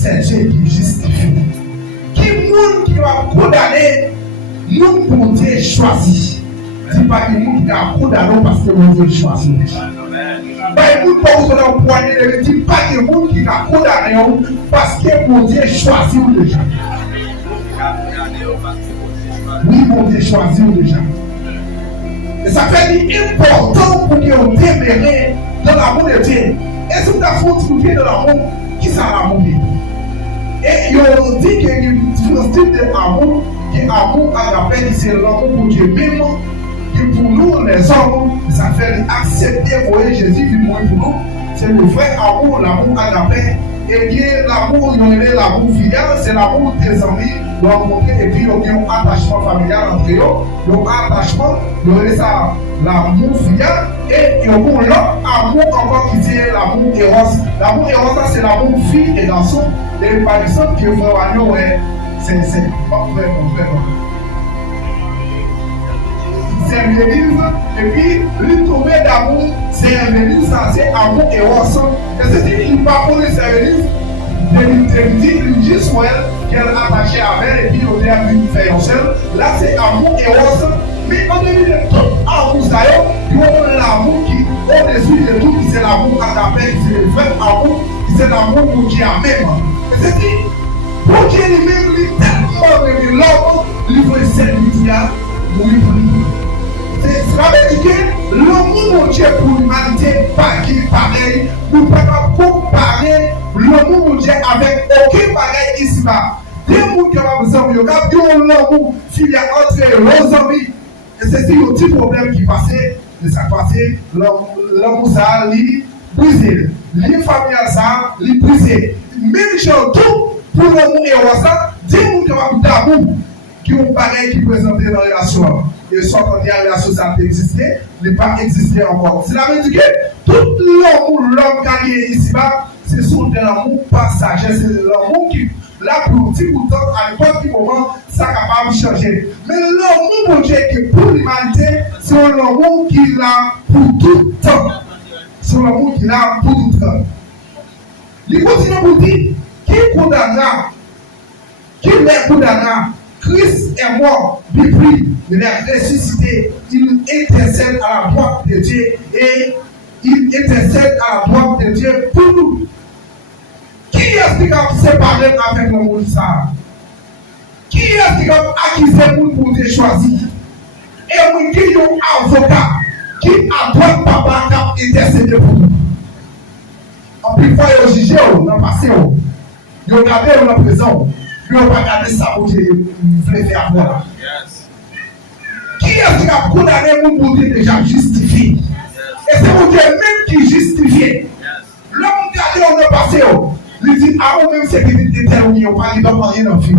c'est Dieu qui justifie. Qui monde qui va condamner, nous pour Dieu choisi. C'est pas que nous qui va condamner parce que nous Dieu choisi. Mais nous pas vous allons poigner de dire pas que nous qui va condamner parce que mon Dieu choisi déjà. Oui, mon Dieu choisi déjà. Et ça fait important pour que vous demeuriez dans l'amour de Dieu. Et si vous avez trouvé dans l'amour, qui ça l'amour? Et on dit qu'il y a une type d'amour, qui est l'amour à la paix, c'est l'amour pour Dieu même. Et pour nous, les hommes, ça fait accepter, vous voyez, Jésus vit mourir pour nous. C'est le vrai amour, l'amour à la paix. Et bien, l'amour, il y a l'amour filial, c'est l'amour des amis, et puis il y a un attachement familial entre eux, il y a un attachement, il y a ça, l'amour filial, et il y a l'autre amour encore qui dit l'amour éros. L'amour éros, c'est l'amour fille et garçon. Et par exemple, que frère Agneau, c'est pas vraiment. C'est un église, et puis lui tomber d'amour, c'est un église, ça c'est amour et ressent. Et c'est qu'il va pour les églises, il dit sur elle qu'elle est attachée à elle, et puis il a vu faire seul. Là c'est amour et ressent. Mais en début de tout amour, ça y est, il y a l'amour qui, au-dessus de tout, c'est l'amour à la paix, c'est le vrai amour, c'est l'amour pour Dieu même. Et c'est dit, pour Dieu lui-même, il est tellement de l'homme, il veut servir, mourir pour lui. Ça veut dire que l'amour de Dieu pour l'humanité, pas qui est pareil, nous ne pouvons pas comparer l'amour de Dieu avec aucun pareil ici-bas. Des gens qui ont besoin de l'amour filial entre nos amis. Et c'est un petit problème qui passait, mais ça passait, l'amour ça, il brisé. Les familles ça, il brisé. Même chose, tout pour l'amour et ça, des gens qui ont d'amour, qui ont pareil qui présentent dans la relation. Et soit quand la relation ça peut exister, n'est pas existé encore. Cela veut dire que tout l'amour, l'homme qui est ici-bas, c'est son l'amour passager, c'est l'amour qui, là, pour un petit bout de temps, à n'importe quel moment, ça est capable de changer. Mais l'amour pour Dieu qui est pour l'humanité, c'est l'amour qu'il a pour tout temps. C'est l'amour qu'il a pour tout temps. Il continue pour dire, qui condamnera? Qui les condamnera? Christ est mort, depuis, il est ressuscité, il intercède à la droite de Dieu et il intercède à la droite de Dieu pour nous. Qui est-ce qui va séparer avec le monde ça? Qui est-ce qui va accuser nous pour te choisir? Et nous qui sommes avocats, qui à droite papa qui intercède pour nous. En plus, il faut juger dans le passé, il faut garder dans la prison. Nous ne pouvons pas garder ça pour Dieu, vous voulez faire voir. Qui est-ce qui a condamné nous pour Dieu déjà justifié? Et c'est pour Dieu même qui justifie. L'homme qui a dit on est passé, il dit ah, ou même c'est qu'il était terminé, on ne peut pas rien en vie.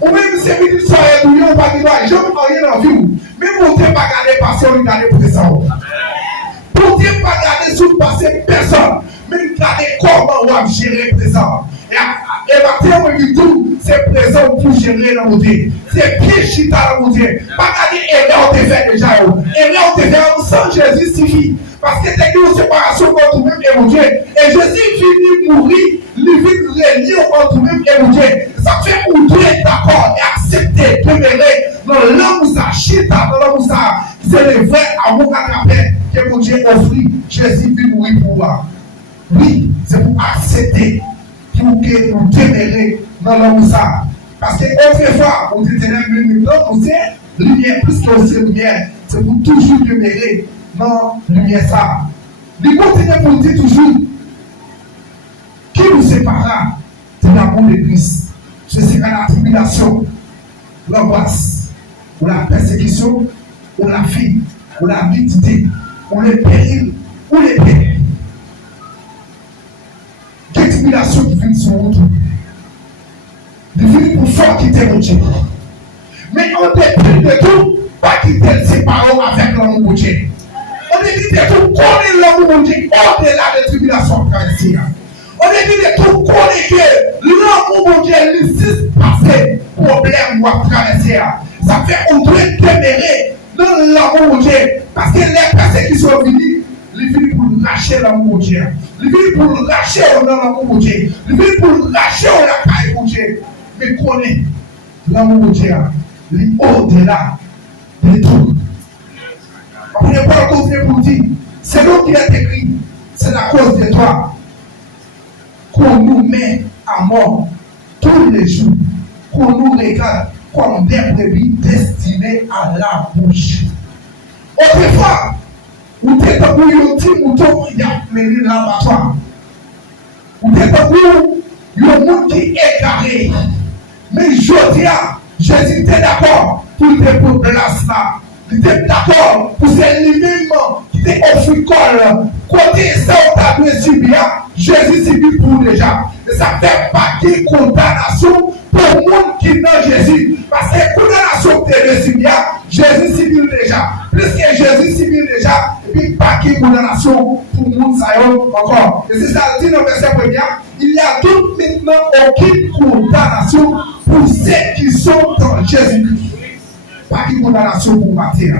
Ou même c'est qu'il soit réduit, on ne peut pas rien en vie. Mais pour Dieu pas garder passé, on garder présent. Pour Dieu pas garder sous le passé, personne. Même garder comment on va gérer présent. Et maintenant, c'est présent pour gérer la beauté. C'est pied chita la beauté. Pas qu'à dire, erreur on te fait déjà. Erreur on te fait sans Jésus suffit. Parce que c'est une séparation entre nous-mêmes et mon Dieu. Et Jésus finit mourir, il vit relié entre nous-mêmes et mon Dieu. Ça fait où Dieu est d'accord et accepter, demeurer dans l'homme où ça chita, dans l'homme où ça. C'est le vrai amour à la paix que mon Dieu offre. Jésus vit mourir pour moi. Oui, c'est pour accepter. Pour que nous demeurions dans l'homme ça. Parce que autrefois, on dit ténèbres, on sait, lumière, plus que aussi lumière, c'est pour toujours demeurer dans la lumière ça. Il continue pour dire toujours, qui nous séparera de l'amour de Christ? Ce sera la tribulation, l'angoisse, ou la persécution, ou la faim, ou la nudité, ou le péril, ou les peines. Quelle tribulation qui vient sur nous? Il vient pour faire quitter mon Dieu. Mais on dépit de tout, pas quitter ses paroles avec l'amour de Dieu. On dépit de tout, connaître l'amour de Dieu au-delà des tribulations traversées. On dépit de tout, connaître que l'amour de Dieu l'existe passer problème ou traverser. Ça fait qu'on doit demeurer dans l'amour de Dieu. Parce que les personnes qui sont venues, ils viennent pour lâcher l'amour de Dieu. il vient pour lâcher dans l'amour de Dieu, il vient pour lâcher dans la caille de Dieu. Mais connaît l'amour de Dieu, il est au-delà de tout. Après, Paul continue pour dire, c'est nous qui est écrit, c'est la cause de toi qu'on nous met à mort tous les jours, qu'on nous regarde comme des brebis destinées à la bouche. Autrefois, vous êtes pour un petit mouton qui a mené l'abattoir. Vous êtes pour un monde qui est égaré. Mais je dis, Jésus était d'accord pour te placer là. Il était d'accord pour ces éléments qui étaient offert col. Côté ça, on t'a dû subir. Jésus subit pour déjà. Et ça fait pas de condamnation pour le monde qui n'a Jésus. Parce que condamnation que tu as subir, Jésus subit déjà. Plus que Jésus subit déjà, et puis pas de condamnation pour le monde encore. Et c'est ça, dit dans le verset premier, il y a donc maintenant aucune condamnation pour ceux qui sont dans Jésus-Christ. Pas de condamnation pour Matthieu.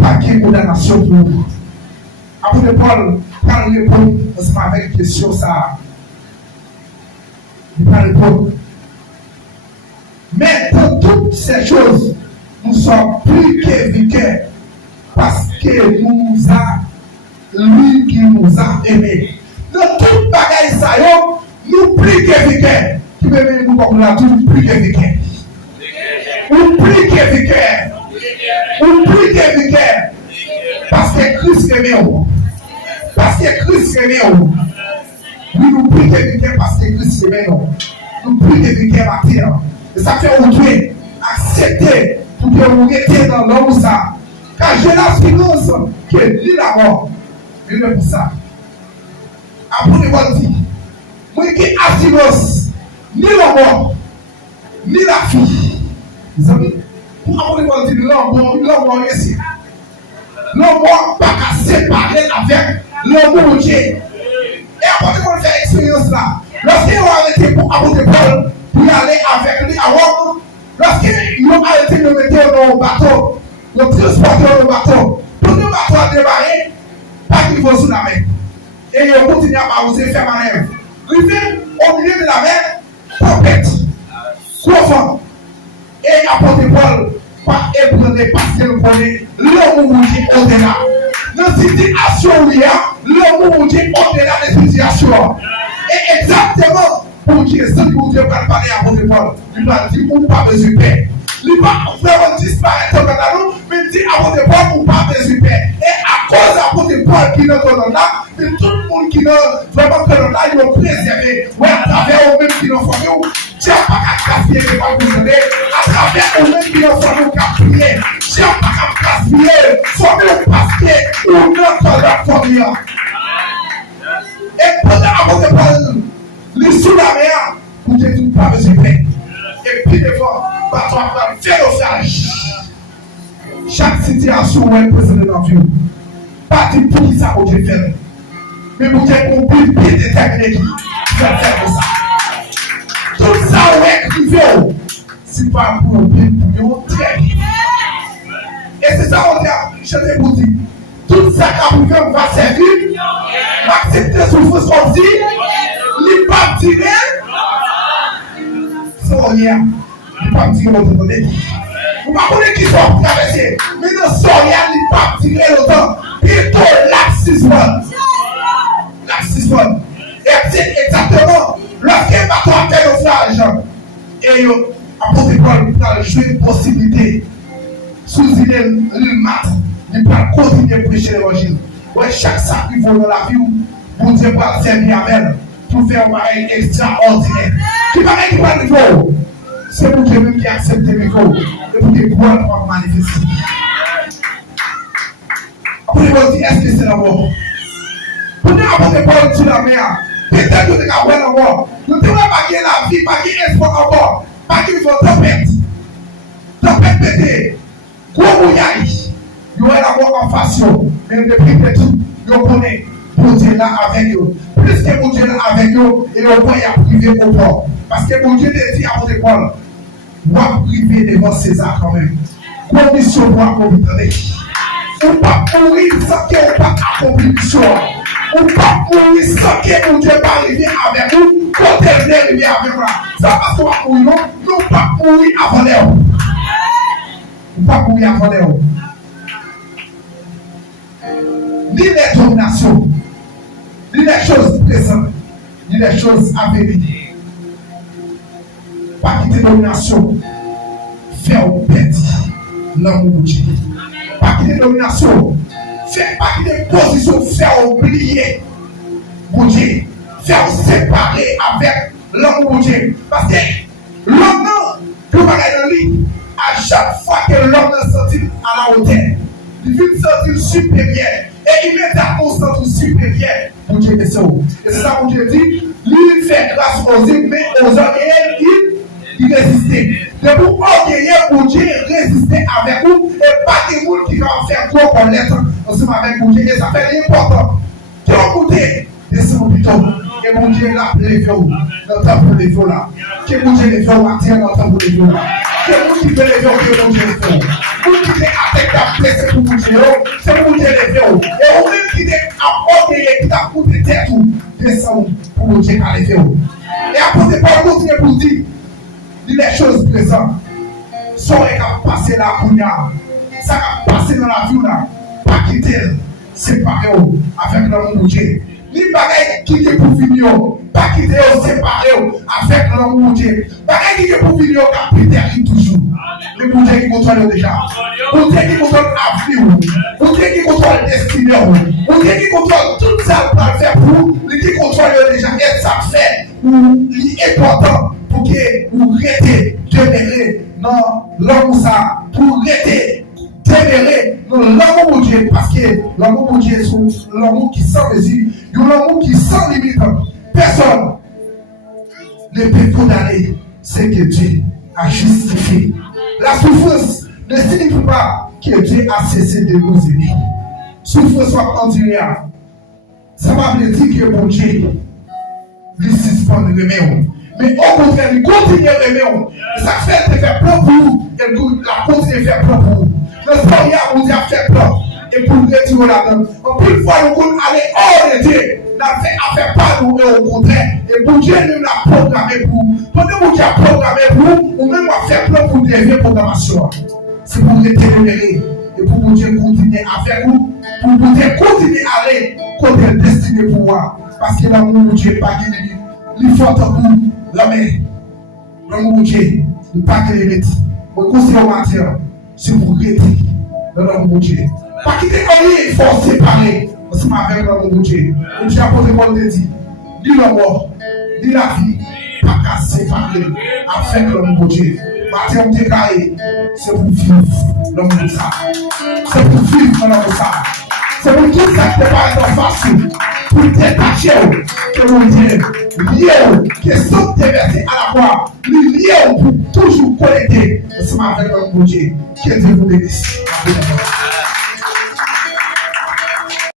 Pas de condamnation pour vous. Après Paul, parle répondre avec une question ça. Il va répondre. Mais pour toutes ces choses, nous sommes plus que vainqueurs parce que lui qui nous a aimés. Dans toute bagaille ça, nous plus que vainqueurs. Qui veut venir nous comme là, nous plus que vainqueurs. Nous plus que vainqueurs. Nous plus que vainqueurs. Parce que Christ aimé nous. Parce que Christ aimé nous. Oui, nous plus que vainqueurs parce que Christ aimé nous. Nous plus que vainqueurs maintenant. Et ça fait au Dieu accepter pour que vous restiez dans l'homme ça. Car j'ai l'assurance que ni la mort, ni le pour ça. Après le dit, moi qui assurance ni la mort, ni la fille. Vous savez, pour après le dire, l'homme ici. L'homme pas qu'à séparer avec l'homme de Dieu. Et après on fait expérience là, lorsqu'il a arrêté pour apporter Paul, pour aller avec lui à Rome, lorsqu'ils ont arrêté de le mettre dans le bateau, le transporter dans le bateau, pour le bateau a démarré, pas qu'il faut sous la mer. Et ils ont continué à oser faire manœuvre. Arrivé au milieu de la mer, tempête, gros vent. Et apporter Paul, pas ébranler parce qu'il connaît l'homme qui est au-delà. Dans cette situation où il y a, l'homme qui est au-delà des situations. Et exactement, pour Dieu, ce que Dieu va parler à votre Paul, il va dire, ou pas besoin de paix. Il va vraiment disparaître dans la roue, mais il dit à votre Paul, ou pas besoin de paix. Et à cause de votre Paul qui est dans là, mais tout le monde qui est vraiment dans là, ils vont préserver. Oui, à travers eux-mêmes qui l'ont formé, Dieu n'a pas qu'à gaspiller, mais pas vous aider. À travers eux-mêmes qui l'ont formé, qu'à prier. Dieu n'a pas qu'à gaspiller, formé parce que ou notre la formé. Et pendant à votre Paul, les sous la mer, vous ne dites pas besoin de paix. Et puis des fois, bateau à faire naufrage. Chaque situation où elle est présente dans la vie, pas du tout ça pour Dieu faire. Mais vous avez compris, bien déterminé qui va faire ça. Tout ça où est écrit, c'est pas pour un bien pour très bien. Et c'est ça on dit, je te vous dis, tout ça qui va servir, va accepter souffrance comme si, il pas tirer. Soria, il pas tirer l'autre côté. Vous ne connaissez qui sont traversés, mais dans Soria, il pas tirer l'autre. Plutôt laxisme. Laxisme. Et c'est exactement lorsqu'un bateau a fait naufrage. Et apôtre Paul a joué une possibilité. Sous l'île mat, il va continuer à prêcher l'évangile. Chaque sac qui vaut dans la vie, pour Dieu va servir à elle. Pour faire un travail extraordinaire. Qui va être le niveau? C'est pour Dieu même qui accepte le micro. Et pour que Paul va manifester. Après, il va dire, est-ce que c'est la mort? Pour nous apporter Paul sur la mer, peut-être que tu as la mort. Nous ne devons pas gagner la vie, pas gagner espoir encore. Pas qu'il faut tempête. Tempête pété. Gros mouillage. Il y aura la mort en face. Mais depuis que tout, nous connaissons. Pour Dieu là avec eux. Plus que mon Dieu là avec eux, et on va y priver au port. Parce que mon Dieu te dit à votre école, moi priver devant César quand même. Commission pour accomplir. Ou pas mourir sans qu'on pas accomplir mission. ou pas mourir sans que mon Dieu pas arriver avec vous, quand elle vient arriver avec vous. Ça parce qu'on va mourir, non? Nous pas mourir avant l'heure. Ou pas mourir avant l'heure. Ni les dominations, ni les choses présentes, ni les choses à venir. Pas quitter domination, faire perdre l'amour de Dieu. Pas quitter domination, pas quitter position, faire oublier mon Dieu, faire séparer avec l'amour de Dieu. Parce que l'homme, que vous regardez dans le lit, à chaque fois que l'homme se sentit à la hauteur, il veut se sentir supérieur. Et immédiatement se sentir supérieur pour Dieu est haut. Et c'est ça que Dieu dit, lui fait grâce aux hommes, mais aux hommes, il résistait. De vous orgueiller pour Dieu résister avec vous et pas des gens qui vont faire quoi pour l'être ensemble avec vous. Et ça fait l'important. Qui ont goûté descendre plutôt. Et mon Dieu l'a levé dans le temps pour les vieux là. Que mon Dieu les vieux là, tiens dans le temps pour les vieux là. Que mon Dieu les vieux que mon Dieu les vieux. Vous qui êtes avec la blessée pour mon Dieu, c'est mon Dieu les vieux. Et vous même qui êtes à orgueiller, qui t'a coupé tête tout, descendre pour mon Dieu à les vieux. Et après, Paul continue pour dire, les choses présentes sont passées là pour nous. Ça va passer dans la vie là. Pas quitter, séparer avec l'amour de Dieu. Ni bagaille qui est pour finir, pas quitter, séparer avec l'amour de Dieu. Bagaille qui est pour finir, capitaine toujours. Le bon Dieu qui contrôle déjà. Bon Dieu qui contrôle l'avenir. Bon Dieu qui contrôle le destin. Bon Dieu qui contrôle tout ça pour le faire pour vous. Lui qui contrôle déjà. Et ça fait important. Pour que vous restez demeurés dans l'amour ça, pour rester demeurés dans l'amour de Dieu, parce que l'amour de Dieu est l'amour qui sans mesure, l'amour qui sans limite. Personne ne peut condamner ce que Dieu a justifié. La souffrance ne signifie pas que Dieu a cessé de nous aimer. Souffrance soit continuée. Ça va me dire que mon Dieu lui suspend de l'aimer. Mais au contraire, il continue à aimer. Ça fait de faire peur pour vous. Et la continue de faire peur pour vous. Le Seigneur vous a fait peur. Et pour nous retirer là-dedans. En plus, une fois, nous allons aller hors de Dieu. N'a fait affaire pas nous, mais au contraire. Et pour Dieu, nous l'a programmé pour vous. Pendant que Dieu a programmé pour vous, ou même à faire peur pour des programmations. C'est pour nous déterminer. Et pour vous Dieu continuer à faire vous. Pour vous Dieu continuer à aller côté destiné pour vous. Parce que l'amour de Dieu n'est pas guéri. Il faut entendre l'amour de Dieu, ne pas que les mettre. Au conseil en matière, c'est pour rester dans l'amour de Dieu. Pas quitter un lien, il faut séparer. Ensemble avec l'amour de Dieu. Comme j'ai apporté Paul te dit, ni la mort, ni la vie, pas qu'à séparer avec l'amour de Dieu. Matière déclarée, c'est pour vivre l'amour de ça. C'est pour vivre l'amour de ça. C'est pour tout ça qui n'est pas facile. Pour détacher que mon Dieu, lié, qui sont déversés à la croix, lié pour toujours connecter ensemble avec notre Dieu. Que Dieu vous bénisse.